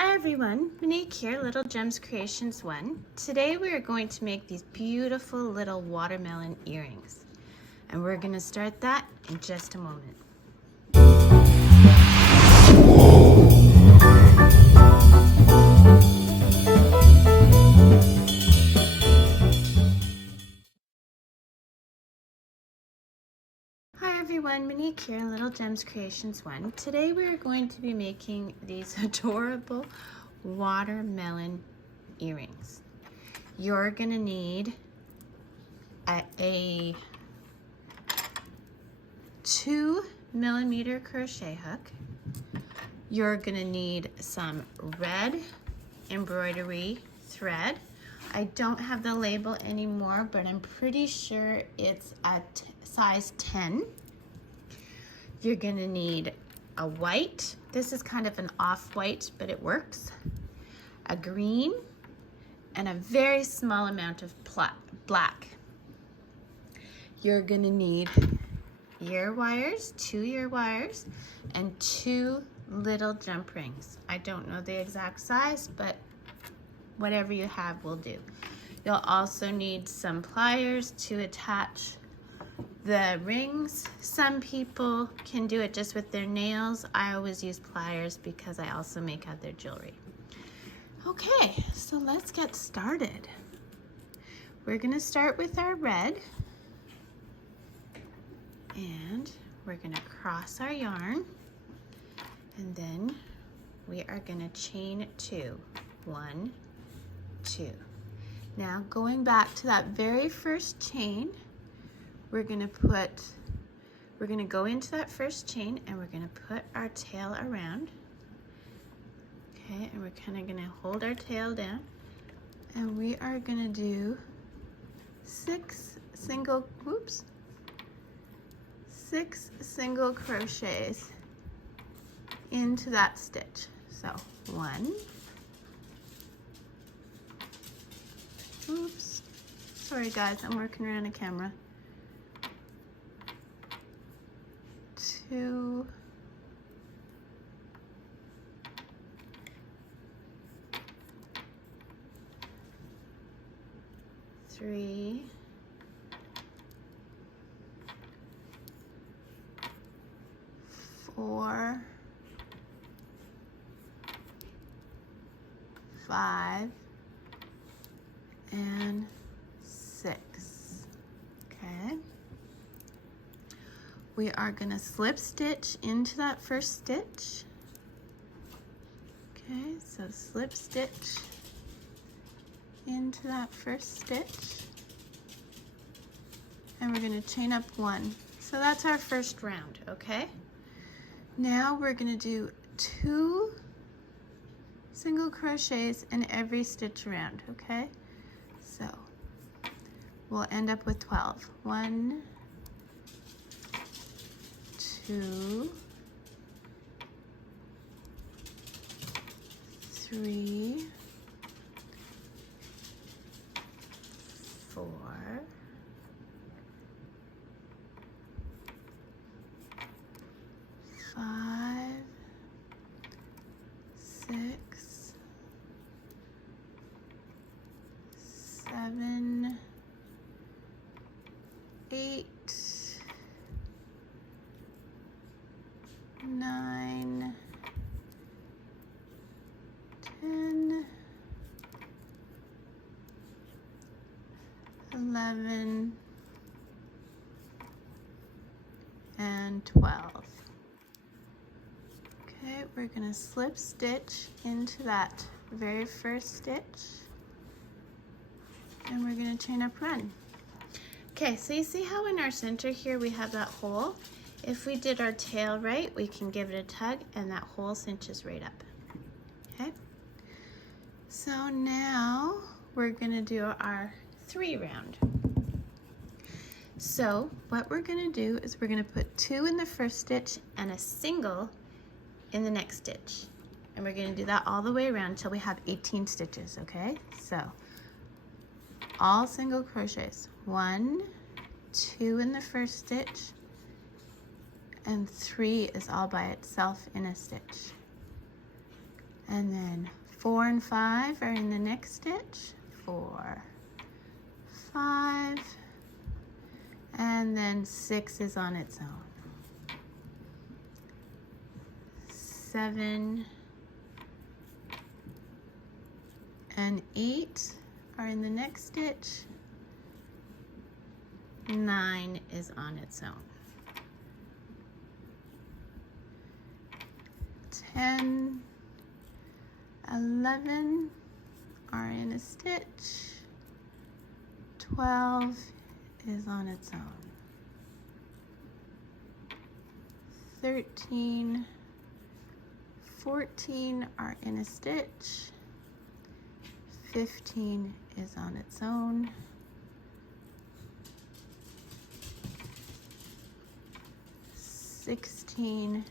Hi everyone, Monique here, Little Gems Creations 1. Today we are going to make these beautiful little watermelon earrings. And we're going to start that in just a moment. Hi everyone, Monique here, Little Gems Creations 1. Today we are going to be making these adorable watermelon earrings. You're going to need a 2mm crochet hook. You're going to need some red embroidery thread. I don't have the label anymore, but I'm pretty sure it's at size 10. You're gonna need a white. This is kind of an off-white, but it works. A green, and a very small amount of black. You're gonna need ear wires, 2 ear wires, and 2 little jump rings. I don't know the exact size, but whatever you have will do. You'll also need some pliers to attach the rings. Some people can do it just with their nails. I always use pliers because I also make other jewelry. Okay, so let's get started. We're gonna start with our red, and we're gonna cross our yarn, and then we are gonna chain 2. 1, 2. Now going back to that very first chain, we're gonna go into that first chain and we're gonna put our tail around. Okay, and we're kind of gonna hold our tail down, and we are gonna do 6 single crochets into that stitch. So 1, oops, sorry guys, I'm working around a camera. 2, 3, 4, 5, and 6. Okay. We are going to slip stitch into that first stitch. Okay, so slip stitch into that first stitch, and we're going to chain up 1. So that's our first round, okay? Now we're going to do 2 single crochets in every stitch around, okay? So we'll end up with 12. 1, 2, 3, 4, 5, 6, 7, 8, 9, 10, 11, and 12. Okay, we're going to slip stitch into that very first stitch, and we're going to chain up run. Okay, so you see how in our center here we have that hole? If we did our tail right, we can give it a tug and that hole cinches right up. Okay, so now we're gonna do our 3 round. So what we're gonna do is we're gonna put 2 in the first stitch and a single in the next stitch. And we're gonna do that all the way around until we have 18 stitches, okay? So all single crochets. 1, 2 in the first stitch, and 3 is all by itself in a stitch. And then 4 and 5 are in the next stitch. 4, 5, and then 6 is on its own. 7 and 8 are in the next stitch. 9 is on its own. 10, 11 are in a stitch. 12 is on its own. 13, 14 are in a stitch. 15 is on its own. 16,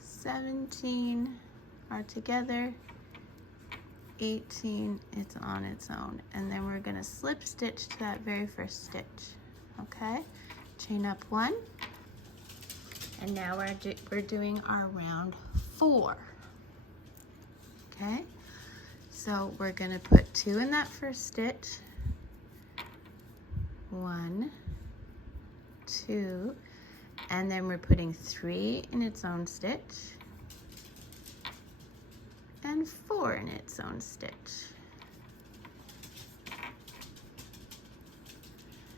17 are together. 18 is on its own. And then we're going to slip stitch to that very first stitch. Okay? Chain up 1. And now we're doing our round 4. Okay? So we're going to put 2 in that first stitch. 1, 2, and then we're putting 3 in its own stitch and 4 in its own stitch.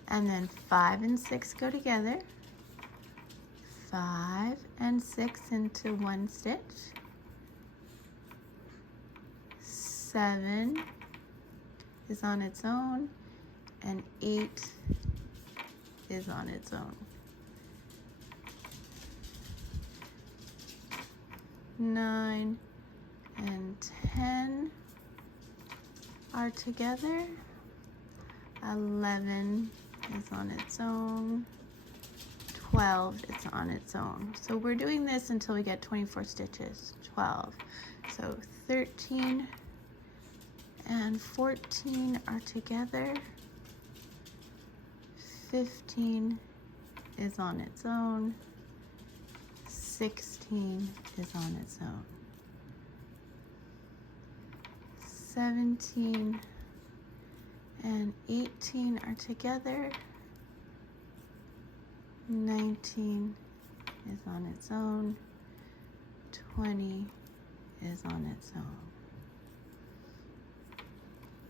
And then 5 and 6 go together. 5 and 6 into one stitch. 7 is on its own, and 8 is on its own. 9 and 10 are together. 11 is on its own. 12 is on its own. So we're doing this until we get 24 stitches. 12. So 13 and 14 are together. 15 is on its own. 16 is on its own. 17 and 18 are together. 19 is on its own. 20 is on its own.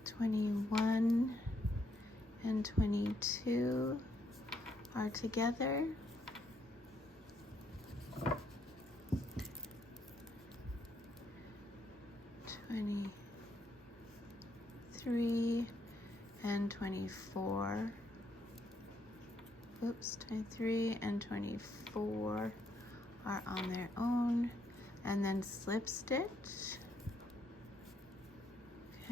21 and 22 are together. 23 and 24. Oops, 23 and 24 are on their own. And then slip stitch.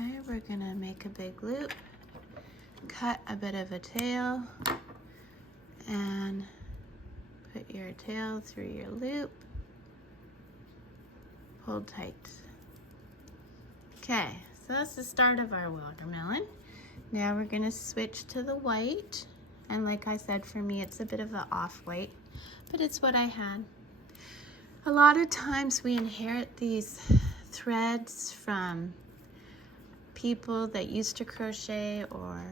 Okay, we're gonna make a big loop, cut a bit of a tail, and put your tail through your loop. Pull tight. Okay, so that's the start of our watermelon. Now we're gonna switch to the white. And like I said, for me, it's a bit of an off-white, but it's what I had. A lot of times we inherit these threads from people that used to crochet or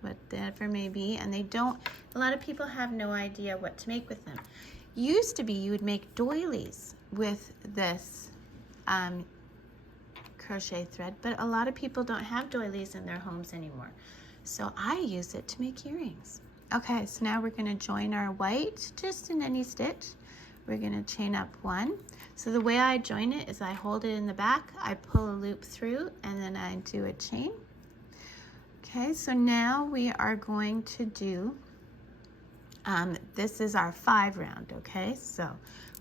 whatever may be, and they don't, a lot of people have no idea what to make with them. Used to be you would make doilies with this crochet thread, but a lot of people don't have doilies in their homes anymore. So I use it to make earrings. Okay, so now we're gonna join our white just in any stitch. We're gonna chain up 1. So the way I join it is I hold it in the back, I pull a loop through, and then I do a chain. Okay, so now we are going to do, this is our 5 round, okay? So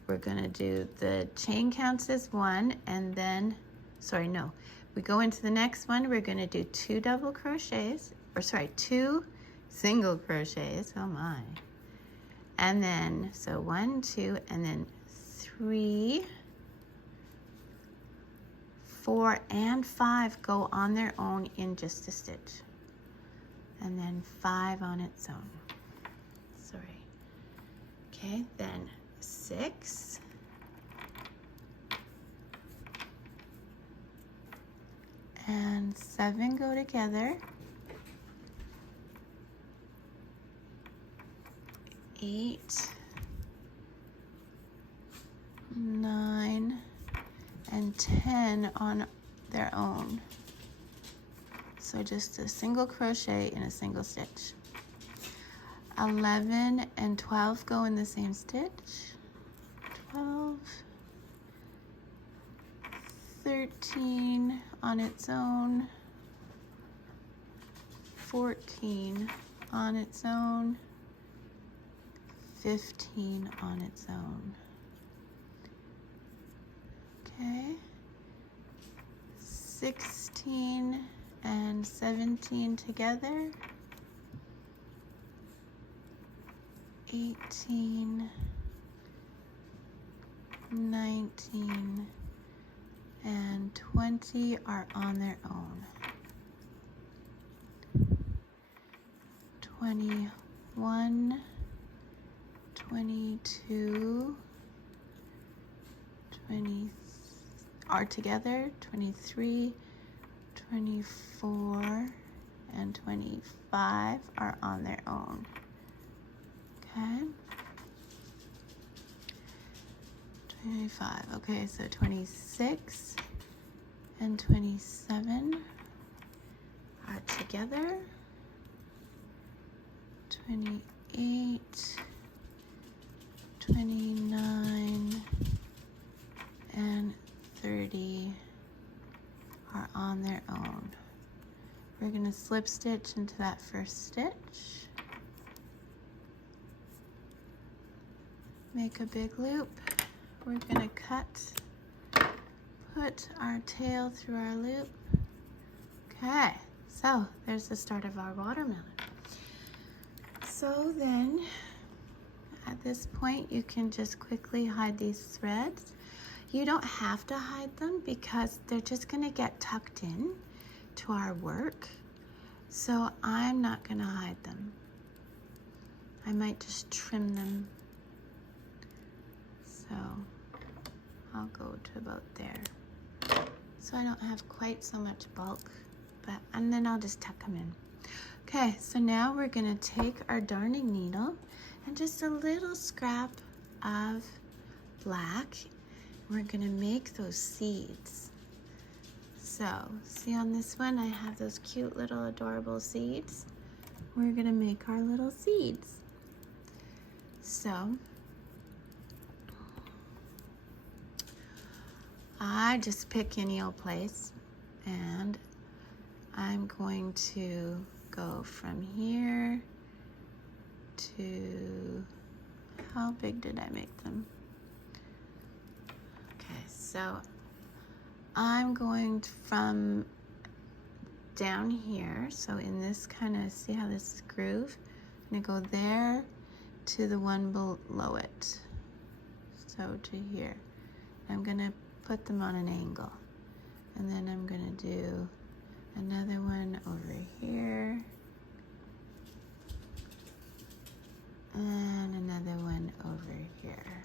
we're gonna do the chain counts as 1, and then, sorry, no. We go into the next one, we're gonna do 2 double crochets, or sorry, 2 single crochets, oh my. And then, so 1, 2, and then 3, 4, and 5 go on their own in just a stitch. And then 5 on its own, sorry. Okay, then 6, and 7 go together. 8, 9, and 10 on their own. So just a single crochet in a single stitch. 11 and 12 go in the same stitch. 12, 13 on its own, 14 on its own, 15 on its own. Okay, 16 and 17 together, 18, 19, and 20 are on their own. 21, 22, 20 are together, 23, 24, and 25 are on their own. Okay. 25. Okay, so 26 and 27 are together. 28, 29, and 30 are on their own. We're going to slip stitch into that first stitch. Make a big loop. We're going to put our tail through our loop. Okay, so there's the start of our watermelon. So then, at this point, you can just quickly hide these threads. You don't have to hide them because they're just going to get tucked in to our work. So I'm not going to hide them. I might just trim them. So I'll go to about there. So I don't have quite so much bulk, and then I'll just tuck them in. Okay, so now we're going to take our darning needle and just a little scrap of black. We're going to make those seeds. So, see on this one, I have those cute little adorable seeds. We're going to make our little seeds. So, I just pick any old place, and I'm going to go from here to, how big did I make them? Okay, so I'm going from down here, so in this kind of, see how this is groove? I'm gonna go there to the one below it, so to here. I'm gonna put them on an angle, and then I'm gonna do another one over here, and another one over here.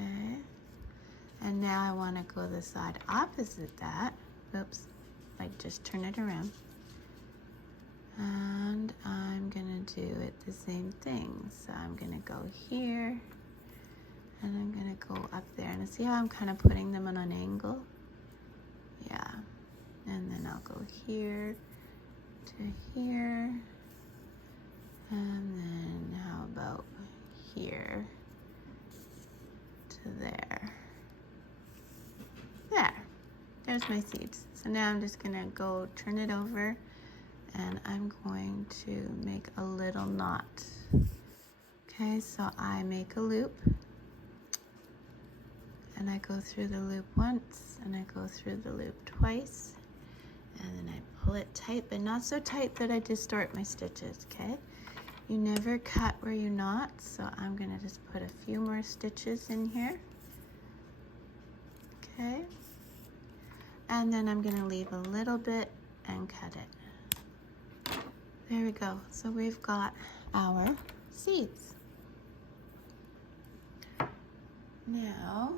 Okay, and now I want to go the side opposite that. Oops, like just turn it around, and I'm gonna do it the same thing. So I'm gonna go here, and I'm gonna go up there, and see how I'm kind of putting them on an angle? Yeah, and then I'll go here to here, and then how about here to there? There, there's my seeds. So now I'm just gonna go turn it over, and I'm going to make a little knot. Okay, so I make a loop, and I go through the loop once, and I go through the loop twice, and then I pull it tight, but not so tight that I distort my stitches, okay? You never cut where you're not, so I'm gonna just put a few more stitches in here, okay? And then I'm gonna leave a little bit and cut it. There we go, so we've got our seeds. Now,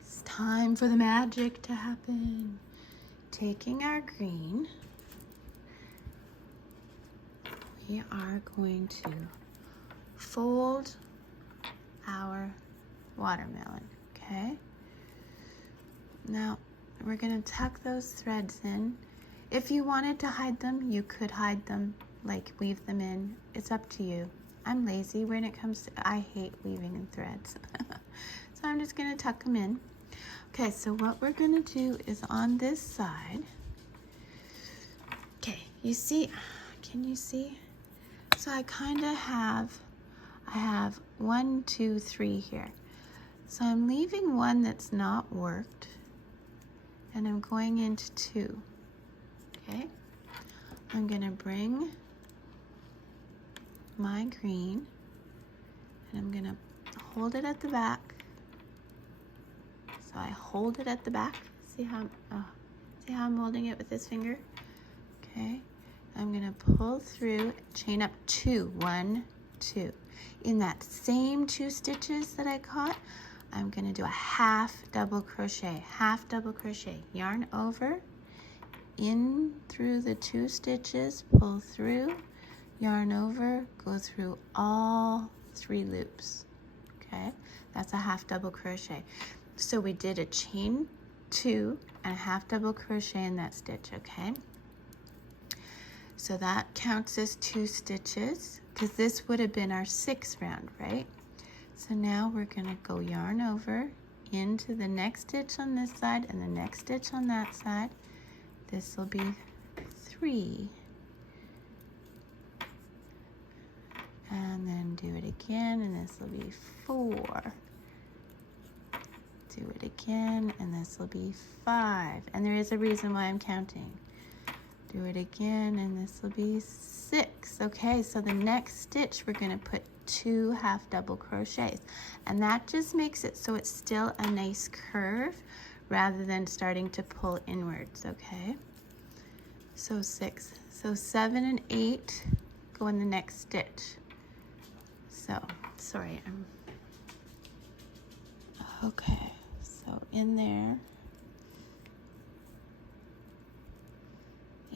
it's time for the magic to happen. Taking our green, we are going to fold our watermelon, okay? Now, we're gonna tuck those threads in. If you wanted to hide them, you could hide them, like weave them in. It's up to you. I'm lazy when it comes to, I hate weaving in threads. So I'm just gonna tuck them in. Okay, so what we're gonna do is on this side, okay, you see, can you see? So I have 1, 2, 3 here. So I'm leaving one that's not worked, and I'm going into 2, okay? I'm gonna bring my green, and I'm gonna hold it at the back. So I hold it at the back. See how I'm holding it with this finger? Okay. I'm gonna pull through, chain up 2, 1, 2. In that same 2 stitches that I caught, I'm gonna do a half double crochet, yarn over, in through the 2 stitches, pull through, yarn over, go through all 3 loops, okay? That's a half double crochet. So we did a chain 2 and a half double crochet in that stitch, okay? So that counts as 2 stitches, because this would have been our 6th round, right? So now we're gonna go yarn over into the next stitch on this side and the next stitch on that side. This will be 3. And then do it again, and this will be 4. Do it again, and this will be 5. And there is a reason why I'm counting. Do it again, and this will be 6. Okay, so the next stitch we're gonna put 2 half double crochets, and that just makes it so it's still a nice curve rather than starting to pull inwards, okay? So 6. So 7 and 8 go in the next stitch. So, sorry, okay, so in there,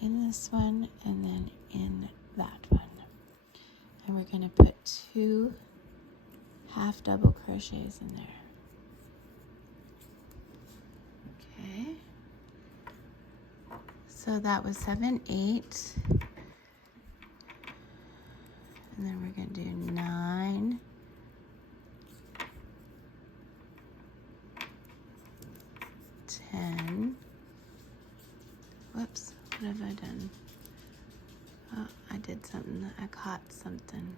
in this one, and then in that one. And we're gonna put 2 half double crochets in there. Okay. So that was 7, 8. And then we're gonna do 9, 10. Whoops, what have I done? Oh, I did something, I caught something.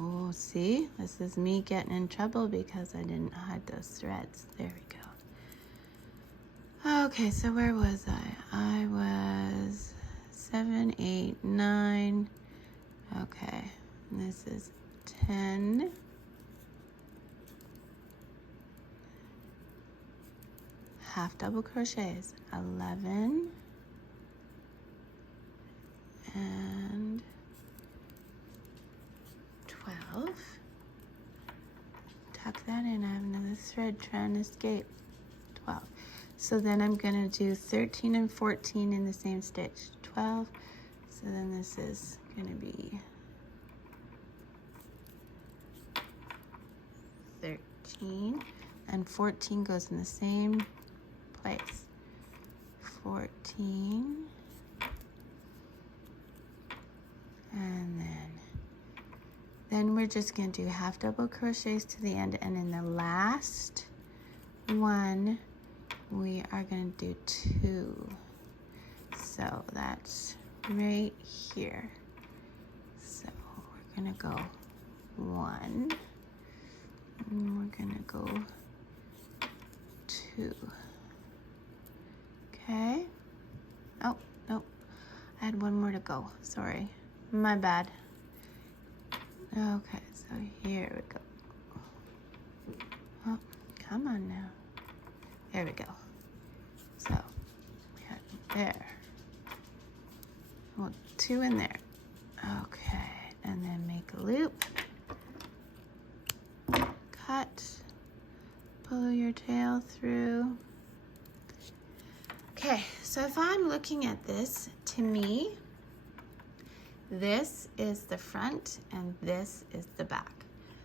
Oh, see, this is me getting in trouble because I didn't hide those threads. There we go. Okay, so where was I? I was 7, 8, 9. Okay, and this is 10. Half double crochets, 11. And 12. Tuck that in. I have another thread trying to escape. 12. So then I'm going to do 13 and 14 in the same stitch. 12. So then this is going to be 13. And 14 goes in the same place. 14. And then we're just going to do half double crochets to the end, and in the last one we are going to do 2. So that's right here. So we're going to go 1, and we're going to go 2. Okay. Oh, nope. I had one more to go. Sorry. My bad. Okay, so here we go. Oh, come on now. There we go. So, we had there. Well, 2 in there. Okay, and then make a loop. Cut. Pull your tail through. Okay, so if I'm looking at this, to me, this is the front and this is the back.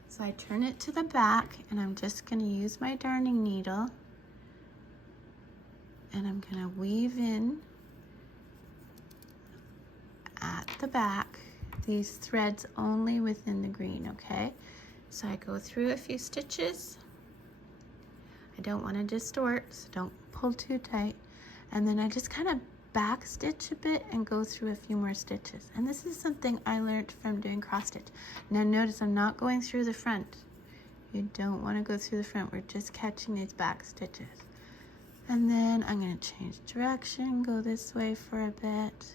So I turn it to the back and I'm just going to use my darning needle and I'm going to weave in at the back these threads only within the green, okay? So I go through a few stitches. I don't want to distort, so don't pull too tight. And then I just kind of back stitch a bit and go through a few more stitches. And this is something I learned from doing cross stitch. Now notice I'm not going through the front. You don't want to go through the front. We're just catching these back stitches. And then I'm going to change direction, go this way for a bit.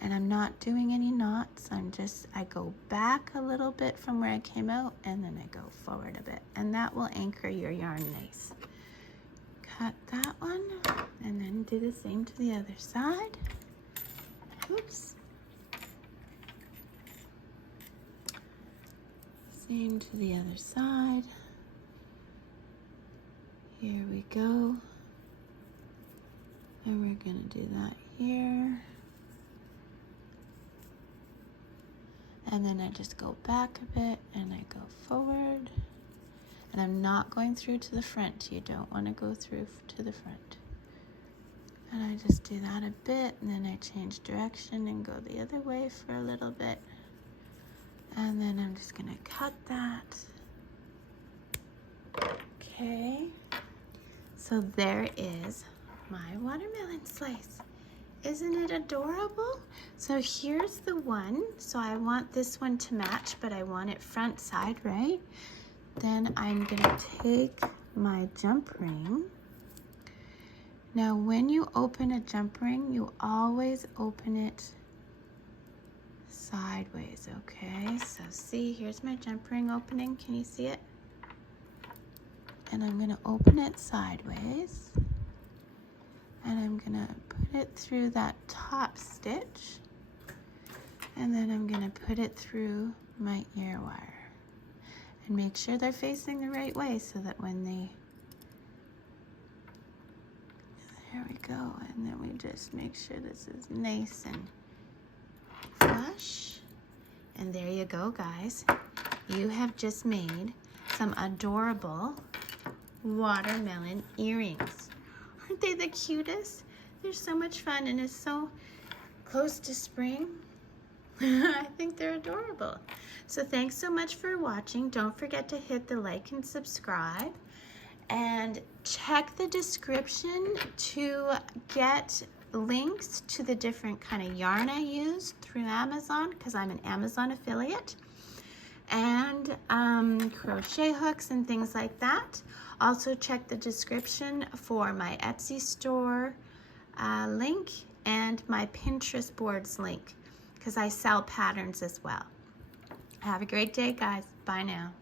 And I'm not doing any knots. I go back a little bit from where I came out and then I go forward a bit. And that will anchor your yarn nice. Cut that one and then do the same to the other side. Oops. Same to the other side. Here we go. And we're going to do that here. And then I just go back a bit and I go forward. And I'm not going through to the front. You don't want to go through to the front. And I just do that a bit, and then I change direction and go the other way for a little bit. And then I'm just going to cut that. Okay. So there is my watermelon slice. Isn't it adorable? So here's the one. So I want this one to match, but I want it front side, right? Then I'm gonna take my jump ring. Now when you open a jump ring, you always open it sideways, okay? So see, here's my jump ring opening. Can you see it? And I'm gonna open it sideways. And I'm gonna put it through that top stitch. And then I'm gonna put it through my ear wire. And make sure they're facing the right way so that when there we go, and then we just make sure this is nice and flush. And there you go, guys. You have just made some adorable watermelon earrings. Aren't they the cutest? They're so much fun and it's so close to spring. I think they're adorable. So thanks so much for watching. Don't forget to hit the like and subscribe. And check the description to get links to the different kind of yarn I use through Amazon, because I'm an Amazon affiliate. And crochet hooks and things like that. Also check the description for my Etsy store link and my Pinterest boards link, because I sell patterns as well. Have a great day, guys. Bye now.